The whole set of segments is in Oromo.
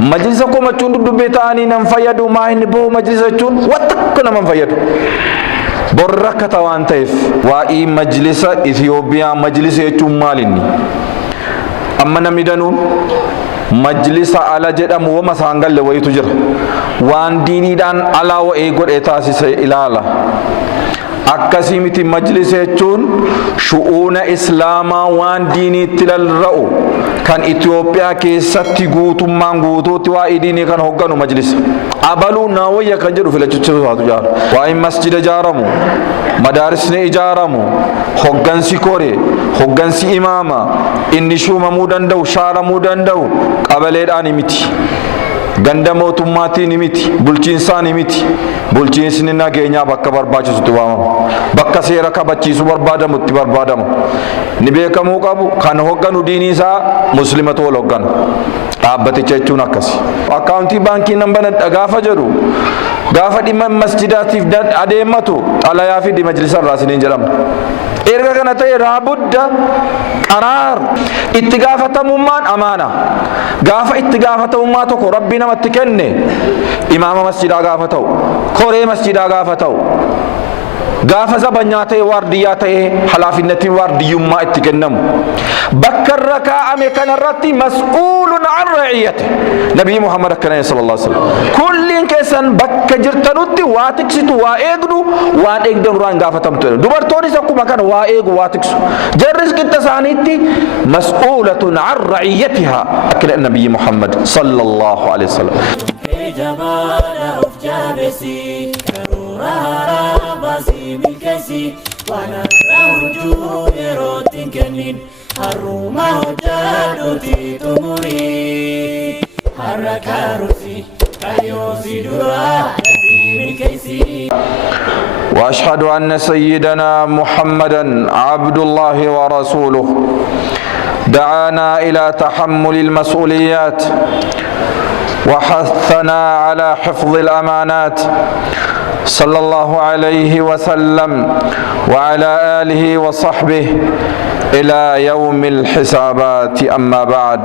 majlisa ko machuun dubbetaani nan fayyadu maa inni boo majlisa chuun watakko naman fayyadu borraka tawan taif wa'i majlisa Ethiopia majlisa chuun maalinni amma namni danuun majlisa ala jedhamu wama saangalle wayitu jira waan diiniidhaan ala wa'ee godhee taasise ilaala akkasii miti majlisa jechuun shu'uuna islaamaa waan diiniitti lalra'u kan Itoophiyaa keessatti guutummaan guutuutti waa'ee diinii kan hogganu majlisa abaluu naawayya kan jedhu filachuutu jaala waa'ee masjida ijaaramu madaarisni ijaaramu hoggansi kore hoggansi imaama inni shuumamuu danda'u shaaramuu danda'u qabaleedhaan miti ganda mootummaatiin miti bulchiinsaan miti bulchiinsni nageenyaa bakka barbaachisutti waamamu bakka seera kabachiisu barbaadamutti barbaadamu ni beekamuu qabu kan hogganu diinii isaa muslimatu wal hogganu dhaabbaticha jechuun akkasi akkaawuntii baankii nan banadha gaafa jedhu gaafa dhimma masjidaatiif adeematu xalayaa fi majlisa irraa isiniin jedhamna erga kana ta'e raabudda qaraar itti gaafatamummaan amaana gaafa itti gaafatamummaa tokko rabbi namatti kenne imaama masjidaa gaafa ta'u koree masjidaa gaafa ta'u gaafa zabanyaa ta'e waardiyyaa ta'e halaafinnatiin waardiyyummaa itti kennamu bakka irra kaa'ame kanarratti mas'uulun an ra'iyyati nabii Muhammad akkana sallallahu alaihi wasallam kulliin keessan bakka jirtanutti waa tiksitu waa eegdu waan eegdan duraan gaafatamtu dubartoonis akkuma kana waa eegu waa tiksu jarris qitta isaaniitti mas'uulatun an ra'iyyatiha akkana nabii Muhammad sallallahu alaihi wasallam جمالا أفجابسي كرورا رابسي من كسي ونرى وجود روت كنين الروما هجادوتي تمري حركا روسي كيوسي درا من كسي وأشهد أن سيدنا محمدا عبد الله ورسوله دعانا إلى تحمل المسؤوليات وحثنا على حفظ الأمانات صلى الله عليه وسلم وعلى آله وصحبه إلى يوم الحسابات أما بعد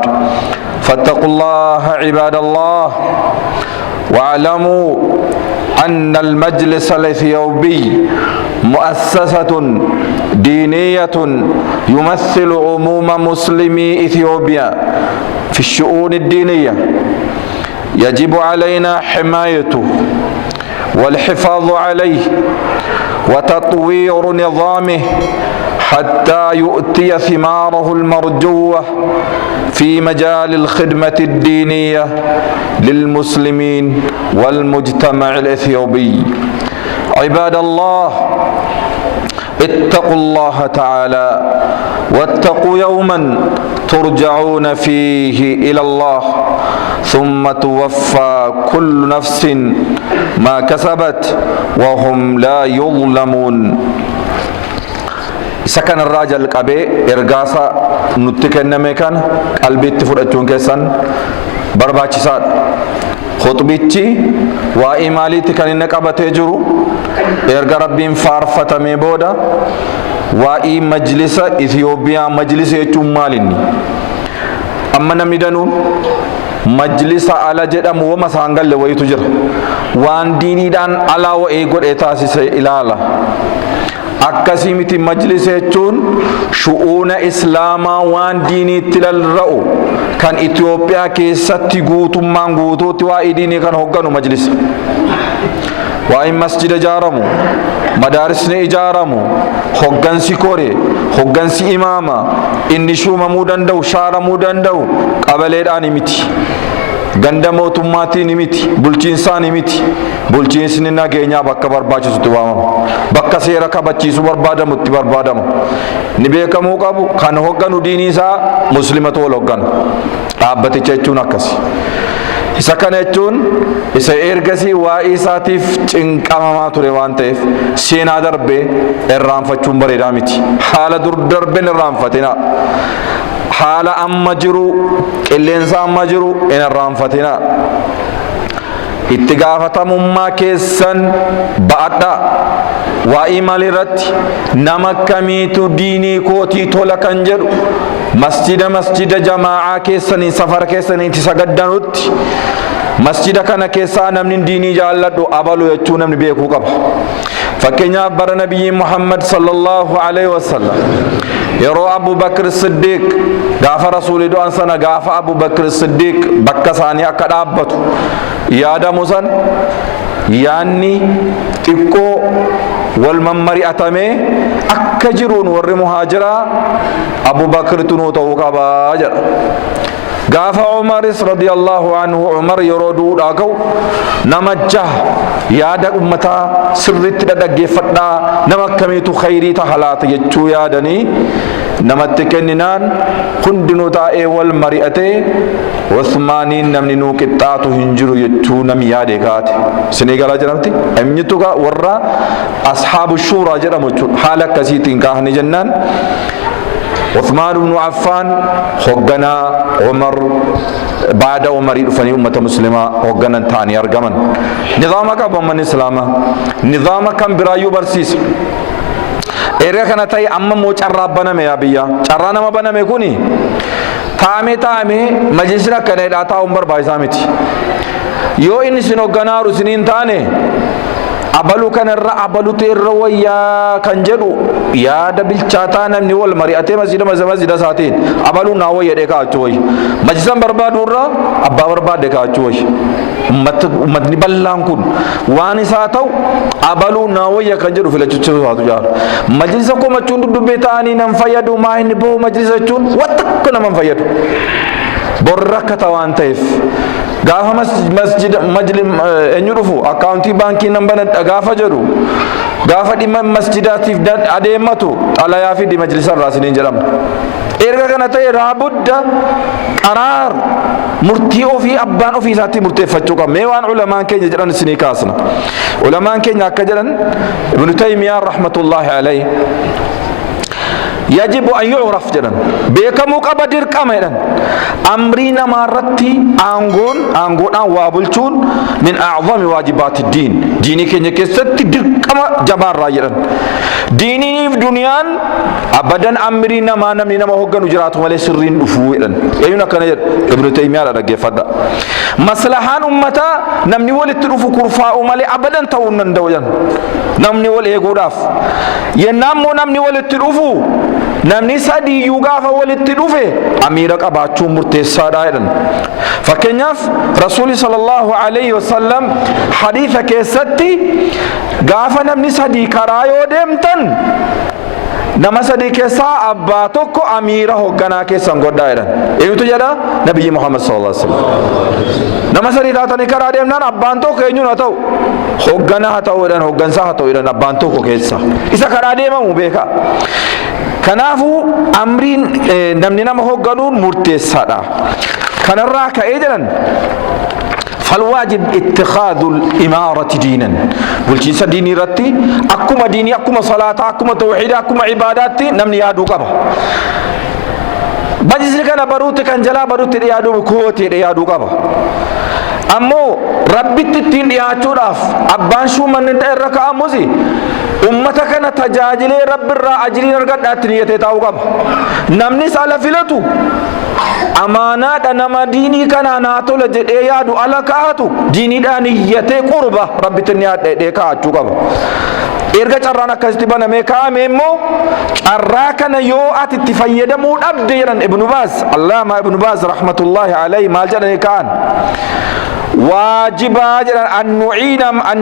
فاتقوا الله عباد الله واعلموا أن المجلس الإثيوبي مؤسسة دينية يمثل عموم مسلمي إثيوبيا في الشؤون الدينية يجب علينا حمايته والحفاظ عليه وتطوير نظامه حتى يؤتي ثماره المرجوة في مجال الخدمة الدينية للمسلمين والمجتمع الإثيوبي عباد الله اتقوا الله تعالى واتقوا يوما ترجعون فيه إلى الله ثم توفى كل نفس ما كسبت وهم لا يظلمون سكن الراجل قبي إرغاسا نتكن مكان قلبي تفرجون كيسان برباچسان خطبتي وإمالي تكن نقبته جرو إرغا ربين فارفتمي بودا وإي مجلس إثيوبيا مجلس يچون مالني أما نمدنون majlisa ala jedhamu wama saangalle wayitu jira waan diiniidhaan ala wa'ee godhee taasise ilaala akkasii miti majlisa jechuun shu'uuna islaamaa waan diiniitti lalra'u kan Itoophiyaa keessatti guutummaan guutuutti waa'ee diinii kan hogganu majlisa waa'ee masjida ijaaramu madaarisni ijaaramu hoggansi kore hoggansi imaama inni shuumamuu danda'u shaaramuu danda'u qabaleedhaan miti ganda mootummaatiin miti bulchiinsaan miti bulchiinsni nageenyaa bakka barbaachisutti waamamu bakka seera kabachiisu barbaadamutti barbaadamu ni beekamuu qabu kan hogganu diinii isaa muslimatu wal hogganu dhaabbaticha jechuun akkasi isa kana jechuun isa ergasii waa'ee isaatiif cinqamamaa ture waan ta'eef seenaa darbee irraanfachuun bareedaa miti haala dur darbeen irraanfatina haala amma jiru qilleensa amma jiru in irraanfatina itti gaafatamummaa keessan ba'adha waa'ee maalirratti nama kamiitu diinii kootii tola kan jedhu masjida jama'aa keessanii safara keessanii itti sagaddanutti masjida kana keessaa namni diinii jaalladhu abalu jechuu namni beekuu qaba. Fakkeenyaaf bara nabiyyi Muhammad sallallahu alaihi wasallam yeroo Abu Bakr Siddiq gaafa rasuulii du'an sana gaafa Abu Bakr Siddiq bakka isaanii akka dhaabbatu yaadamu san yaanni xiqqoo wal mammari'atamee akka jiruun warri muhaajiraa Abu Bakr tunuu ta'uu qabaa jedha. gaafa Umaris radiyallahu anhu Umar yeroo duudhaa ka'u nama jaha yaada ummataa sirriitti dhaggeeffadhaa nama akkamiitu khayrii tahalaata jechuu yaadanii namatti kenninaan hundinuu taa'ee wal mari'atee Uthmaaniin namni nuu qixxaatu hin jiru jechuu namni yaade kaate isinii galaa jedhamti eenyutu warra ashaabu shuuraa jedhamu jechuudha haala akkasiitiin kaahanii jennaan عثمان بن عفان هجنا عمر بعد عمر يدفني أمة مسلمة هجنا ثاني أرجمن نظامك أبو من الإسلام نظامك كم برايو برسيس إيرك أنا تاي أمم موج الرابنا ميا بيا شرانا ما بنا ميكوني تامي مجلسنا كنيد أتا عمر بايزامتي يو إني سنو غنا رسنين ثاني abalu kanarra abalu teerra wayyaa kan jedhu yaada bilchaataa namni wal mari'atee masjida isaatiin abalu naa wayyadhee kaa'achuu wayya majlisan barbaadurra abbaa barbaadde kaa'achuu wayya ummatni bal'aan kun waan isaa ta'u abalu naa wayya kan jedhu filachuuchisu isaatu jaala majlisa komachuun duddubbee ta'anii nan fayyadu maa inni ba'u majlisa jechuun wattakka naman fayyadu borrakka ta'aan ta'eef gaafa masjida eenyu dhufu akkaawuntii baankii nan banadha gaafa jedhu gaafa dhimma masjidaatiif adeematu xalayaa fi majlisa irraa isiniin jedhamna erga kana ta'e raabudda qaraar murtii ofii abbaan ofii isaatti murteeffachuu qaba mee waan ulamaan keenya jedhan isinii kaasna ulamaan keenya akka jedhan ibnu taymiyaa rahmatullahi alayhi يجب أن يعرف جدا بيكمو قبدر كميدا أمرنا مرتي أنغون وابلتون من أعظم واجبات الدين ديني كي كست در كما جبار راجرا ديني في دنيا أبدا أمرنا ما نمنا ما هو جنوجرات ولا سرين أفويلا أيونا كان ابن تيمية على جفدا مصلحان أمتا نمني ولا تروف كرفاء ومالي أبدا تونن دوجا نمني ولا يقراف ينامو نمني ولا تروفو namni sadii iyyuu gaafa walitti dhufe amiira qabaachuun murteessaadha jedhan fakkeenyaaf rasuuli sallallahu alayhi wasallam hadiisa keessatti gaafa namni sadii karaa yoo deemtan nama sadii keessaa abbaa tokko amiira hoogganaa keessan godhaa jedhan eenyutu jedha nabiyyi Muhammad sallallahu alayhi wasallam nama sadii taatanii karaa deemnaan abbaan tokko eenyuun haa ta'u hoogganaa haa ta'u jedhan hooggansaa haa ta'u jedhan abbaan tokko keessa isa karaa deemamu beeka kanaafu amriin namni nama hoogganuun murteessaadha kanarraa ka'ee jedhan فالواجب اتخاذ الإمارة دينا والجنس ديني رتي أكما ديني أكما صلاة أكما توحيد أكما عبادات نمني يادو قبا بجزل كان بروت كان جلا بروت يادو كوتي يادو قبا أمو ربي تتين ياتو راف أبان شو من نتعرق أموزي أمتك أنا تجاجلي رب الرا أجري نرقد أتنية تاوقب نمني سالة فلتو أمانات أنا ديني كان ناتو لجد يادو على كاتو ديني داني يتي قربة ربي تنيات كاتو قب إرجع جرانا كاستبانا مكام إمو جراكنا يو أتتفيد مود أبديرا ابن باز الله ما ابن باز رحمة الله عليه ما جرى كان واجب أن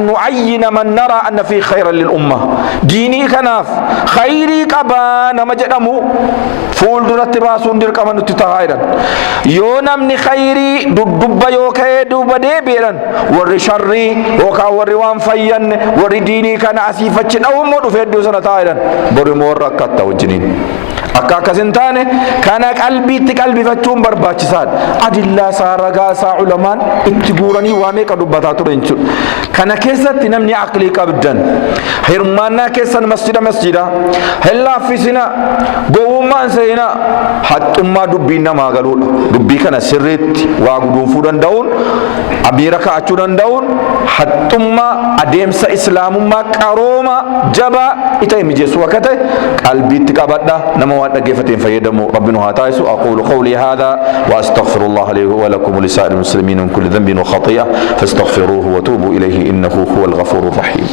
نعين من نرى أن في خير للأمة ديني كناف خيري كبان مجدمو فول درت باسون در كمان تتغيرن يونم نخيري دب يوكي دب دبيرن ور شري وكا ور وان فين ور ديني كان عسيفتشن أو مدو فيديو سنة تايرن بر موركات توجنين akka akkasin taane kana qalbiitti qalbifachuun barbaachisaadha adillaa saaragaa saa ulamaan itti guuranii waa meeqa dubbataa ture jechuudha kana keessatti namni aqlii qabdan hirmaannaa keessan masjida hellaafisina gowwummaan seena haxxummaa dubbii namaa galuudha dubbii kana sirriitti waa guduunfuu danda'uun amiira kaa'achuu danda'uun haxxummaa adeemsa islaamummaa qarooma jabaa ita mijeessu akka ta'e qalbiitti qabadha nama وان اجفتين فيدمو ربنا هاتايسو. اقول قولي هذا واستغفر الله لي ولكم ولسائر المسلمين من كل ذنب وخطيئة فاستغفروه وتوبوا اليه انه هو الغفور الرحيم.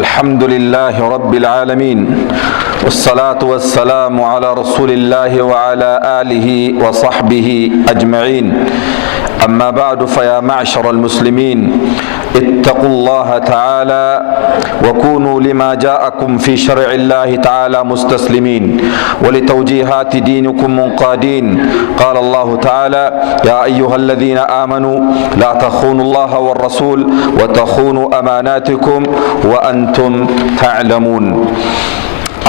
الحمد لله رب العالمين والصلاة والسلام على رسول الله وعلى آله وصحبه أجمعين. أما بعد فيا معشر المسلمين اتقوا الله تعالى وكونوا لما جاءكم في شرع الله تعالى مستسلمين ولتوجيهات دينكم منقادين. قال الله تعالى يا أيها الذين آمنوا لا تخونوا الله والرسول وتخونوا أماناتكم وأنتم تعلمون.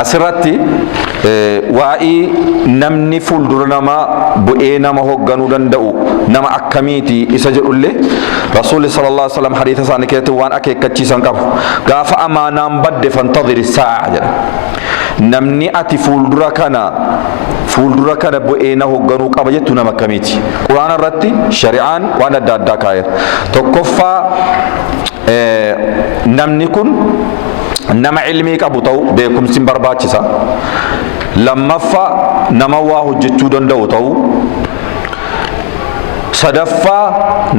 asirratti waa'ee namni fuuldura namaa bu'ee nama hoogganuu danda'u nama akkamiiti isa jedhullee rasuulli sallallahu alaihi wasallam hadiisa isaanii keessatti waan akeekkachiisan qabu. Gaafa amaanaan badde fantadhiri saa'a jedha. Namni ati fuuldura kana bu'ee na hoogganuu qaba jettu nama akkamiiti? Quraana irratti shari'aan waan adda addaa kaa'eera. Tokkoffaa namni kun nama ilmii qabu ta'u beekumsiin barbaachisa. Lammaffaa nama waa hojjechuu danda'u ta'u. Sadaffaa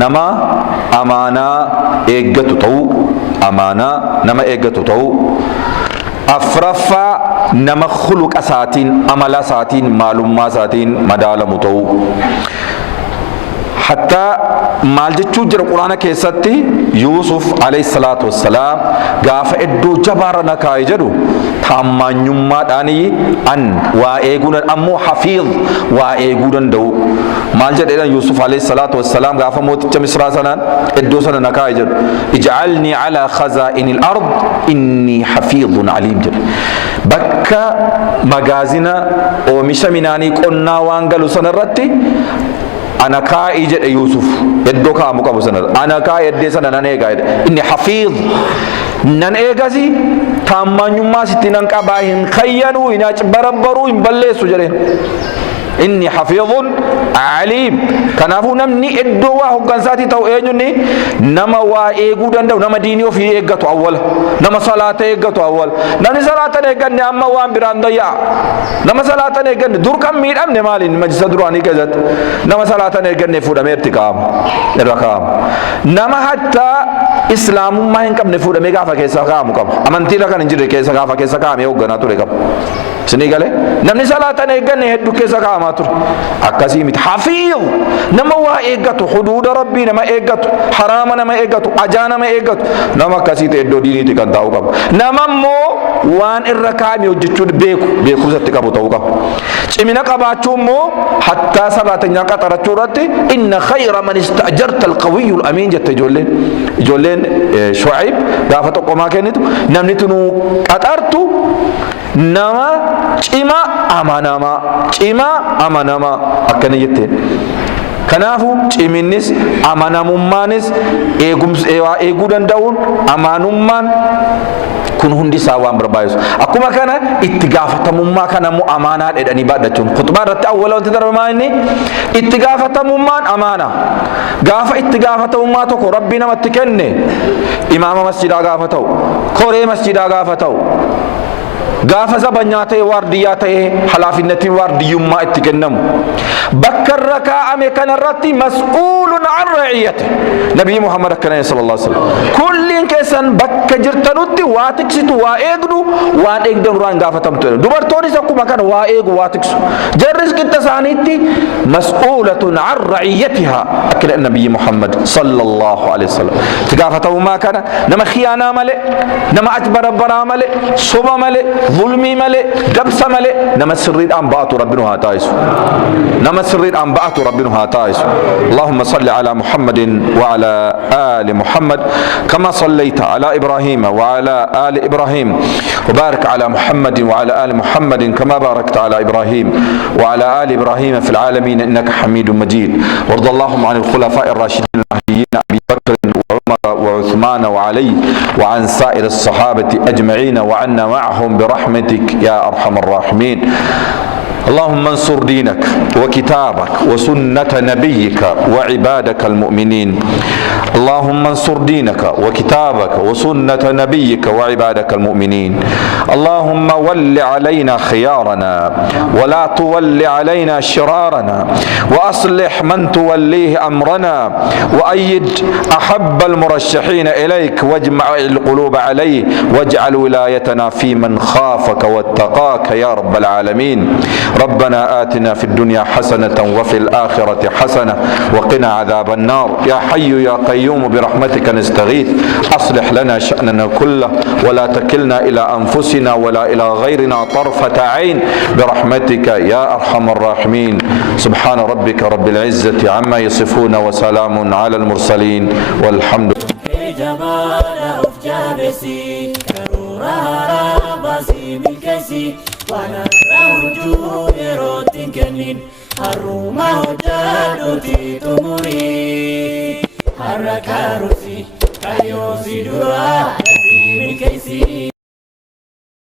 nama amaanaa eeggatu ta'u. Afraffaa nama khuluqa isaatiin amala isaatiin maalummaa isaatiin madaalamu ta'u. Hatta maal jechuu jira quraana keessatti Yuusuf alayhi salaatu wassalaam gaafa iddoo jabaarra na kaa'e jedhu taamaanyummaadhaan an waa eeguu ammoo hafiidh waa eeguu danda'u. Maal jedheedhaan Yuusuf alayhi salaatu wassalaam gaafa mooticha Misraa sanaan iddoo sana na kaa'e jedhu ij'alnii alaa khazaa'inil ard inni hafiidhun aliim jedhe. Bakka magaazina oomisha midhaanii qonnaa waan galu sanarratti ana kaa'ii jedhe Yuusuf iddoo kaa'amu qabu sana ana kaa'ee eddee sana nan eegaa jedhe. Inni hafiidh nan eegasi taamaanyummaa sitti nan qabaa hin kayyanuu hin barabbaruu hin balleessu jedheen. Inni hafiidhun aliim. Kanaafuu namni iddoo waa hoggansaatii ta'u eenyunni nama waa eeguu danda'u nama diinii ofii eeggatu awwala nama salaata eeggatu awwala. Namni salaata eegganne amma waan biraan dayya'a. Nama salaata eegganne dur kan miidhamne maaliin majlisa duraanii keessatti nama salaata eegganne fuudhamee itti kaa'ama irra kaa'ama. Nama hattaa islaamummaa hin qabne fuudhamee gaafa keessa kaa'amu qaba. Amantiirra kan hin jirre keessa gaafa keessa kaa'amee hoogganaa ture qaba. Isinii galee namni salaata eegganne hedduu keessa kaa'amaa ture. Akkasii miti hafiidh nama waa eeggatu huduuda rabbii nama eeggatu haraama nama eeggatu ajaa nama eeggatu nama akkasiitu iddoo diiniitti kan taa'u qaba. Nama immoo waan irra kaa'ame hojjechuu beekumsatti qabu ta'uu qaba. Cimina qabaachuu immoo hattaa saraatinyaa qaxarachuu irratti inna khayra man ista'jarta alqawiyyul amiin jette ijoolleen Shu'ayb gaafa tokkomaa kennitu namni tunuu qaxartu nama cima amanamaa akkana jetteen. Kanaafuu ciminnis amanamummaanis eeguu danda'uun amaanummaan kun hundi isaa waan barbaachisu. Akkuma kana itti gaafatamummaa kana immoo amaanaa jedhanii baadhachuun khutbaa irratti awwala wanti darbamaa inni itti gaafatamummaan amaana. Gaafa itti gaafatamummaa tokko rabbii namatti kenne imaama masjidaa gaafa ta'u koree masjidaa gaafa ta'u gaafa zabanyaa ta'e waardiyyaa ta'e halaafinnatiin waardiyyummaa itti kennamu bakka irra kaa'ame kanarratti mas'uulun an ra'iyyati nabii Muhammad akkana sallallahu alaihi wasallam kulliin keessan bakka jirtanutti waa tiksitu waa eegdu waan eegdan duraan gaafatamtu. Dubartoonis akkuma kana waa eegu waa tiksu jarris qitta isaaniitti mas'uulatun an ra'iyyatihaa akkana nabii Muhammad sallallahu alaihi wasallam itti gaafatamummaa kana nama khiyaanaa malee nama ajbarabbaraa malee soba malee ظلمي ملئ دبس ملئ نما سريد أن بأتوا ربنا هاتايس نما سريد أن بأتوا ربنا هاتايس. اللهم صل على محمد وعلى آل محمد كما صليت على إبراهيم وعلى آل إبراهيم وبارك على محمد وعلى آل محمد كما باركت على إبراهيم وعلى آل إبراهيم في العالمين إنك حميد مجيد. وارض اللهم عن الخلفاء الراشدين المهديين أبي بكر وعمر وعثمان وعلي وعن سائر الصحابة أجمعين وعنا معهم برحمتك يا أرحم الراحمين. اللهم انصر دينك وكتابك وسنة نبيك وعبادك المؤمنين. اللهم انصر دينك وكتابك وسنة نبيك وعبادك المؤمنين. اللهم ول علينا خيارنا ولا تول علينا شرارنا، وأصلح من توليه أمرنا، وأيد أحب المرشحين إليك، واجمع القلوب عليه، واجعل ولايتنا في من خافك واتقاك يا رب العالمين. ربنا آتنا في الدنيا حسنة وفي الآخرة حسنة وقنا عذاب النار. يا حي يا قيوم برحمتك نستغيث، أصلح لنا شأننا كله ولا تكلنا إلى أنفسنا ولا إلى غيرنا طرفة عين برحمتك يا أرحم الراحمين. سبحان ربك رب العزة عما يصفون وسلام على المرسلين والحمد Harakarusi, kayosi dura.